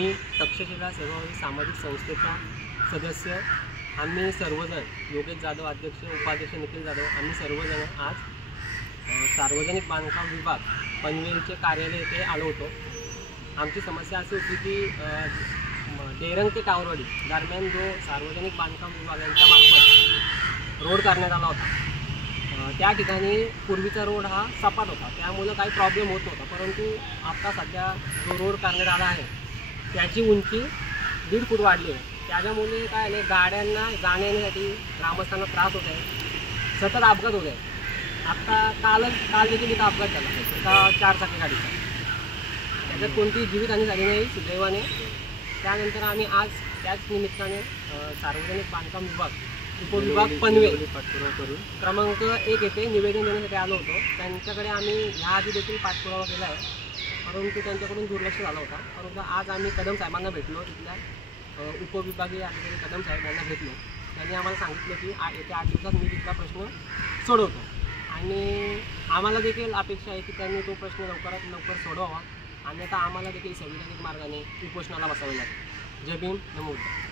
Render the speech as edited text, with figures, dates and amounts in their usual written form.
मी तक्षशिला सेवाभावी सामाजिक संस्थेचा सदस्य आम्ही सर्वजण योगेश जाधव अध्यक्ष उपाध्यक्ष निखिल जाधव आम्ही सर्वजण आज सार्वजनिक बांधकाम विभाग पनवेलचे कार्यालय येथे आलो होतो। आमची समस्या अशी होती की डेरंग ते टावरवाडी दरम्यान जो सार्वजनिक बांधकाम विभाग यांच्यामार्फत रोड करण्यात आला होता, त्या ठिकाणी पूर्वीचा रोड हा सपाट होता, त्यामुळे काही प्रॉब्लेम होत नव्हता। परंतु आता सध्या जो रोड करण्यात आला आहे त्याची उंची 1.5 फूट वाढली आहे। त्याच्यामुळे काय आहे, गाड्यांना जाण्यासाठी ग्रामस्थांना त्रास होत आहे, सतत अपघात होत आहे। काल देखील इथं अपघात झाला एका 4 चाकी गाडीचा, त्याच्यात कोणतीही जीवितहानी झाली नाही सुदैवाने। त्यानंतर आम्ही आज त्याच निमित्ताने सार्वजनिक बांधकाम विभाग उपविभाग पनवेल क्रमांक 1 येथे निवेदन देण्यासाठी आलो होतो। त्यांच्याकडे आम्ही ह्याआधी देखील पाठपुरावा केला आहे, परंतु त्यांच्याकडून दुर्लक्ष झालं होता। परंतु आज आम्ही कदम साहेबांना भेटलो, तिथल्या उपविभागीय अधिकारी कदम साहेब यांना भेटलो। त्यांनी आम्हाला सांगितलं की येत्या 8 दिवसात मी तिथला प्रश्न सोडवतो आणि आम्हाला देखील अपेक्षा आहे की त्यांनी तो प्रश्न लवकरात लवकर सोडवावा, अन्यथा आम्हाला देखील संविधानिक मार्गाने उपोषणाला बसावे लागेल। जय भीम, नमो बुद्धाय।